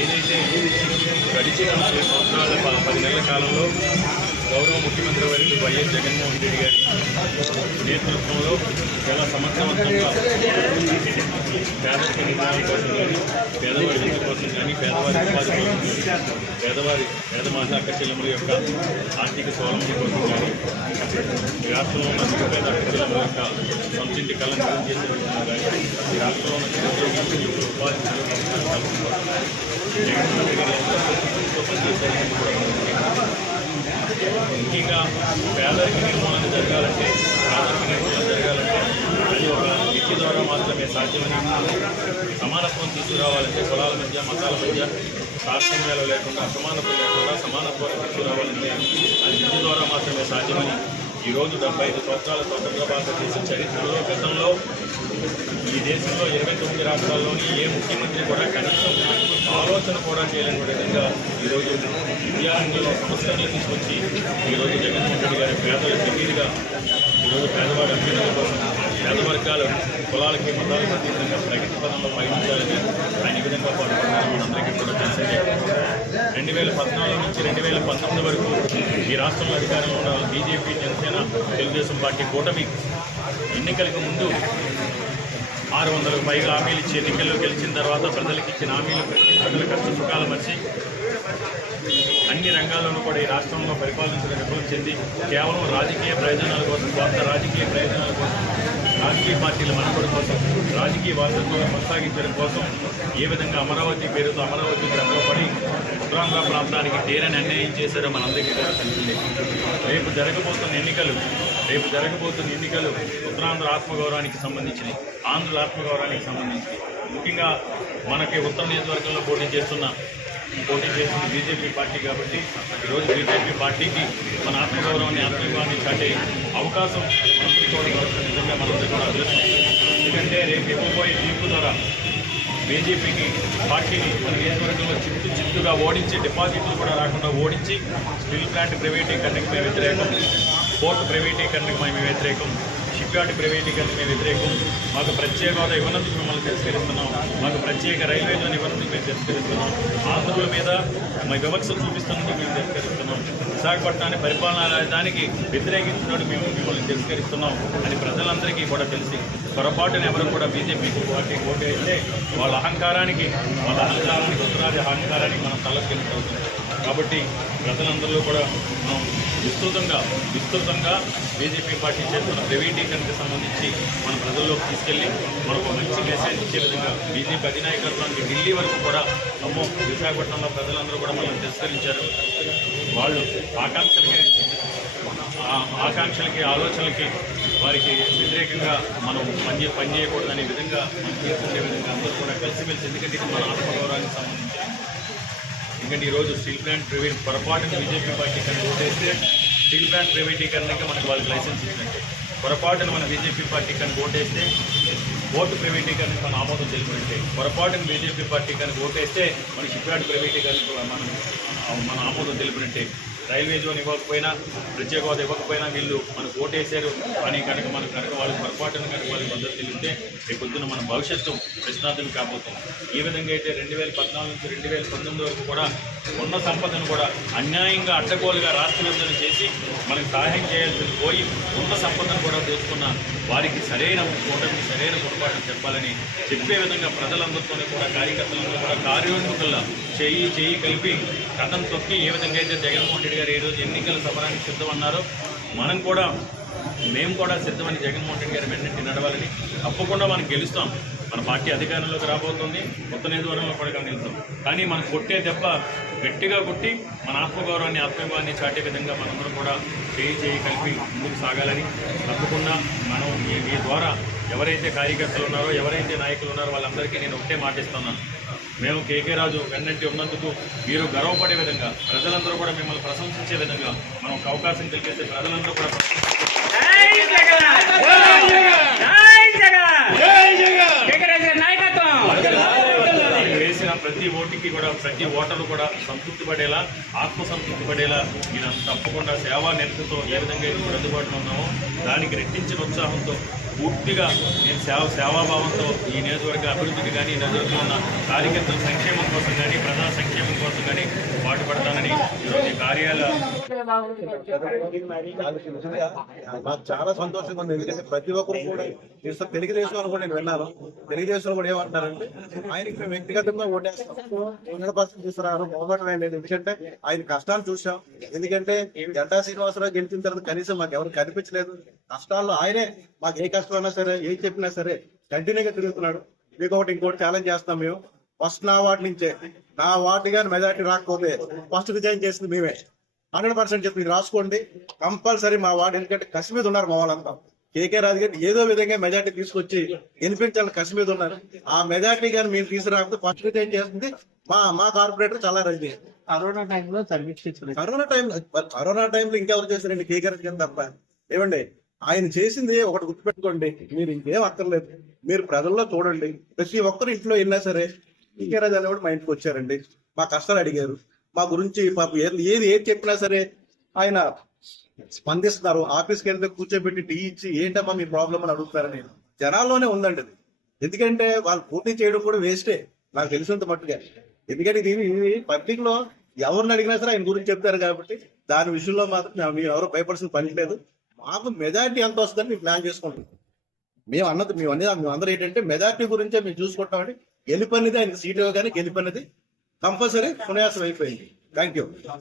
ఏదైతే గడిచిన 4 సంవత్సరాల 10 నెలల కాలంలో గౌరవ ముఖ్యమంత్రి వర్యులు వైఎస్ జగన్మోహన్ రెడ్డి గారి నేతృత్వంలో చాలా సమర్థవంతంగా పేదరిక నిర్మాణం కోసం కానీ పేదవారి విద్య కోసం కానీ పేదవారి ఉపాధి కోసం పేద మహిళా అక్కచెల్లెముల యొక్క ఆర్థిక స్వావలంబన కోసం కానీ రాష్ట్రంలో ఉన్న పేద అక్కచెల్లెముల యొక్క సొంతింటి కళ నిజం చేసే విధంగా కానీ ఈ రాష్ట్రంలో ఉన్న నిరుద్యోగులకు ఉపాధి ముఖ్యంగా పేదరిక నిర్మూలన జరగాలంటే అది ఒక వ్యక్తి ద్వారా మాత్రమే సాధ్యమని సమానత్వం తీసుకురావాలంటే కులాల మధ్య మతాల మధ్య తారతమ్యాలు లేకుండా అసమానత్వం లేకుండా సమానత్వాన్ని తీసుకురావాలంటే అది విద్య ద్వారా మాత్రమే సాధ్యమని ఈరోజు 75 సంవత్సరాల స్వతంత్ర భారతదేశ చరిత్రలో గతంలో ఈ దేశంలో 29 రాష్ట్రాల్లోని ఏ ముఖ్యమంత్రి కూడా కనీసం ఆలోచన కూడా చేయలేని విధంగా ఈరోజు విద్యారంగంలో సంస్కరణలు తీసుకొచ్చి ఈరోజు జగన్మోహన్ రెడ్డి గారి పేదలకు వీలుగా ఈరోజు పేదవారి అభ్యున్నత కోసం పేద వర్గాలు కులాలకి మతాలకు అతీతంగా ప్రగతి పదంలో పయనించాలని ఆయన ఈ విధంగా పాల్గొన్నారు మనందరికీ కూడా తెలిసిందే 2014 నుంచి 2019 వరకు ఈ రాష్ట్రంలో అధికారంలో ఉన్న బీజేపీ జనసేన తెలుగుదేశం పార్టీ కూటమి ఎన్నికలకు ముందు 600కు పైగా హామీలు ఇచ్చి ఎన్నికల్లో గెలిచిన తర్వాత ప్రజలకు ఇచ్చిన హామీలు ప్రజల కష్ట సుఖాలు మర్చి అన్ని రంగాల్లోనూ కూడా ఈ రాష్ట్రంలో పరిపాలించడం విఫలం చెంది కేవలం రాజకీయ ప్రయోజనాల కోసం కొత్త రాజకీయ ప్రయోజనాల కోసం రాజకీయ పార్టీల మనుగడ కోసం రాజకీయ వారసత్వాన్ని కొనసాగించడం కోసం ఏ విధంగా అమరావతి పేరుతో అమరావతి భ్రమపడి ఉత్తరాంధ్ర ప్రాంతానికి తీరని అన్యాయం చేశారో మనందరికీ కూడా తెలిసింది. రేపు జరగబోతున్న ఎన్నికలు ఉత్తరాంధ్ర ఆత్మగౌరవానికి సంబంధించినవి, ఆంధ్రుల ఆత్మగౌరవానికి సంబంధించినవి. ముఖ్యంగా మనకి ఉత్తర నియోజకవర్గంలో పోటీ చేస్తున్న బీజేపీ పార్టీ కాబట్టి ఈరోజు బీజేపీ పార్టీకి మన ఆత్మగౌరవాన్ని ఆత్మగౌరవాన్ని చాటే అవకాశం నిజంగా మనందరూ కూడా అదృష్టం. ఎందుకంటే రేపు ఇవ్వబోయే తీర్పు ద్వారా బీజేపీకి పార్టీని మన నియోజకవర్గంలో చిత్తుగా ఓడించి డిపాజిట్లు కూడా రాకుండా ఓడించి స్టీల్ ప్లాంట్ ప్రైవేటీకరణకు మేము వ్యతిరేకం, పోర్టు ప్రైవేటీకరణకు మేము వ్యతిరేకం, షిప్ యార్డ్ ప్రైవేటీకరణకు మేము వ్యతిరేకం, మాకు ప్రత్యేక హోదా ఇవ్వనందుకు మిమ్మల్ని తిరస్కరిస్తున్నాం, మాకు ప్రత్యేక రైల్వే జోన్ ఇవ్వనందుకు మేము తిరస్కరిస్తున్నాం, ఆంధ్రుల మీద మా వివక్ష చూపిస్తున్నందుకు మేము తిరస్కరిస్తున్నాం, విశాఖపట్నాన్ని పరిపాలనా రాజధానికి వ్యతిరేకించినట్టు మేము మిమ్మల్ని తిరస్కరిస్తున్నాం అని ప్రజలందరికీ కూడా తెలిసి పొరపాటున ఎవరు కూడా బీజేపీ పార్టీ ఓటు వేస్తే వాళ్ళ అహంకారానికి ఉత్తరాది అహంకారానికి మనం తలకెళ్ళిపోతుంది. కాబట్టి ప్రజలందరిలో కూడా మనం విస్తృతంగా బీజేపీ పార్టీ చేస్తున్న ప్రైవేటీకరణకు సంబంధించి మన ప్రజల్లోకి తీసుకెళ్లి మనకు మంచి మెసేజ్ ఇచ్చే విధంగా బీజేపీ అధినాయకత్వానికి ఢిల్లీ వరకు కూడా విశాఖపట్నంలో ప్రజలందరూ కూడా మనం తిరస్కరించారు. వాళ్ళు ఆకాంక్షలకి ఆలోచనలకి వారికి వ్యతిరేకంగా మనం పనిచేయకూడదనే విధంగా మనం తీసుకునే విధంగా అందరూ కూడా కలిసిమెలిసి, ఎందుకంటే ఇది మన ఆత్మగౌరవానికి సంబంధించి. ఎందుకంటే ఈరోజు స్టీల్ ప్లాంట్ పొరపాటున బీజేపీ పార్టీ కనుక ఓటేస్తే స్టీల్ ప్లాంట్ ప్రైవేటీకరణకి మనకు వాళ్ళకి లైసెన్స్ ఇచ్చినట్టే. పొరపాటున మన బీజేపీ పార్టీ కనుక ఓటేస్తే ఓటు ప్రైవేటీకరణకు మన ఆమోదం తెలిపినట్టే. పొరపాటున బీజేపీ పార్టీ కనుక ఓటేస్తే మన షిప్ యార్డ్ ప్రైవేటీకరణకు మన ఆమోదం తెలిపినట్టే. రైల్వే జోన్ ఇవ్వకపోయినా, ప్రత్యేక హోదా ఇవ్వకపోయినా వీళ్ళు మనకు ఓటేశారు అని కనుక వాళ్ళు పొరపాటున కనుక వాళ్ళకి మద్దతు తెలిపితే రేపొద్దున మన భవిష్యత్తు ప్రశ్నార్థం కాబోతుంది. ఈ విధంగా అయితే 2014 నుంచి 2019 వరకు కూడా ఉన్న సంపదను కూడా అన్యాయంగా అడ్డగోలుగా రాష్ట్ర విభజన చేసి మనకు సహాయం చేయాల్సింది పోయి ఉన్న సంపదను కూడా దోచుకున్న వారికి సరైన పొరపాటును చెప్పాలని చెప్పే విధంగా ప్రజలందరితోనే కూడా కార్యకర్తలందరూ కూడా కార్యోన్ముఖుల్లా చేయి కలిపి కథం తొక్కి ఏ విధంగా అయితే జగన్మోహన్ రెడ్డి గారు ఈరోజు ఎన్నికల సమరానికి సిద్ధమన్నారో మేము కూడా సిద్ధమని జగన్మోహన్ రెడ్డి గారు వెన్నట్టు నడవాలని. తప్పకుండా మనం గెలుస్తాం. మన పార్టీ అధికారంలోకి రాబోతుంది, కొత్త నియోజకవర్గంలో కూడా గెలుస్తాం. కానీ మనం కొట్టే దెబ్బ గట్టిగా కొట్టి మన ఆత్మగౌరవాన్ని చాటే విధంగా మనందరం కూడా చేయి కలిపి ముందుకు సాగాలని. తప్పకుండా మనం ఈ ద్వారా ఎవరైతే కార్యకర్తలు ఉన్నారో, ఎవరైతే నాయకులు ఉన్నారో వాళ్ళందరికీ నేను ఒకటే మాటిస్తున్నాను. మేము కేకే రాజు వెన్నంటి ఉన్నందుకు మీరు గర్వపడే విధంగా, ప్రజలందరూ కూడా మిమ్మల్ని ప్రశంసించే విధంగా మనం ఒక అవకాశం కల్పిస్తే ప్రజలందరూ కూడా వేసిన ప్రతి ఓటుకి కూడా ప్రతి ఓటరు కూడా సంతృప్తి పడేలా, ఆత్మసంతృప్తి పడేలా మీరు తప్పకుండా సేవా నిరతతో ఏ విధంగా ఇప్పుడు అందుబాటులో ఉన్నామో దానికి రెట్టించిన ఉత్సాహంతో పూర్తిగా నేను సేవాభావంతో ఈ నియోజకవర్గ అభివృద్ధికి కానీ ఈ నియోజకవర్గంలో ఉన్న కార్యకర్తల సంక్షేమం కోసం కానీ ప్రజా సంక్షేమం కోసం కానీ పాటుపడతానని ఈరోజు ఈ కార్యాలయ నాకు చాలా సంతోషంగా ఉంది. ఎందుకంటే ప్రతి ఒక్కరు కూడా తెలుగుదేశం అని కూడా నేను విన్నాను. తెలుగుదేశం కూడా ఏమంటున్నారంటే ఆయనకి మేము వ్యక్తిగతంగా ఓటేస్తాం, 100% తీసుకురావడం మొదటి లేదు. ఎందుకంటే ఆయన కష్టాలు చూసాం. ఎందుకంటే జంటా శ్రీనివాసరావు గెలిచిన తర్వాత కనీసం మాకు ఎవరు కనిపించలేదు. కష్టాల్లో ఆయనే మాకు ఏ కష్టం అయినా సరే ఏం చెప్పినా సరే కంటిన్యూగా తిరుగుతున్నాడు. మీకు ఒకటి ఇంకోటి ఛాలెంజ్ చేస్తాం మేము. ఫస్ట్ నా వార్డు నుంచే, నా వార్డు కానీ మెజార్టీ రాకపోతే ఫస్ట్ రిజైన్ చేసింది మేమే. 100% చెప్పి రాసుకోండి కంపల్సరీ మా వార్డు. ఎందుకంటే కసి మీద ఉన్నారు మా వాళ్ళంతా. కేకే రాజు గారు ఏదో విధంగా మెజార్టీ తీసుకొచ్చి గెలిపించాలని కసి మీద ఉన్నారు. ఆ మెజార్టీ కానీ మేము తీసుకురాకపోతే ఫస్ట్ రిజైన్ చేస్తుంది మా కార్పొరేటర్ చాలా రజీ. కరోనా టైంలో సర్వీస్ ఇచ్చారు. కరోనా టైంలో ఇంకెవరు చేశారండి? కేకే రాజు గారు తప్ప. ఏమండి ఆయన చేసింది ఒకటి గుర్తుపెట్టుకోండి, మీరు ఇంకేం అక్కర్లేదు, మీరు ప్రజల్లో చూడండి. ప్రతి ఒక్కరు ఇంట్లో వెళ్ళినా సరే కేకే రాజు అని కూడా మా ఇంటికి వచ్చారండి. మా కష్టాలు అడిగారు, మా గురించి పాపం ఏది చెప్పినా సరే ఆయన స్పందిస్తున్నారు. ఆఫీస్కి వెళ్తే కూర్చోబెట్టి టీ ఇచ్చి ఏంటమ్మా మీ ప్రాబ్లం అని అడుగుతారని జనాల్లోనే ఉందండి అది. ఎందుకంటే వాళ్ళు పూర్తి చేయడం కూడా వేస్టే నాకు తెలిసినంత మట్టుగా. ఎందుకంటే ఇది పబ్లిక్ లో ఎవరిని అడిగినా సరే ఆయన గురించి చెప్తారు కాబట్టి దాని విషయంలో మాత్రం మేము ఎవరు భయపడాల్సిన పని లేదు. మాకు మెజార్టీ ఎంత వస్తుందని మేము ప్లాన్ చేసుకుంటాం. మేము అందరూ ఏంటంటే మెజార్టీ గురించే మేము చూసుకుంటామండి. గెలిపనేది ఆయనకి సీట్ ఇవ్వగానే గెలిపనేది కంపల్సరీ సునాయాసం అయిపోయింది. Thank you.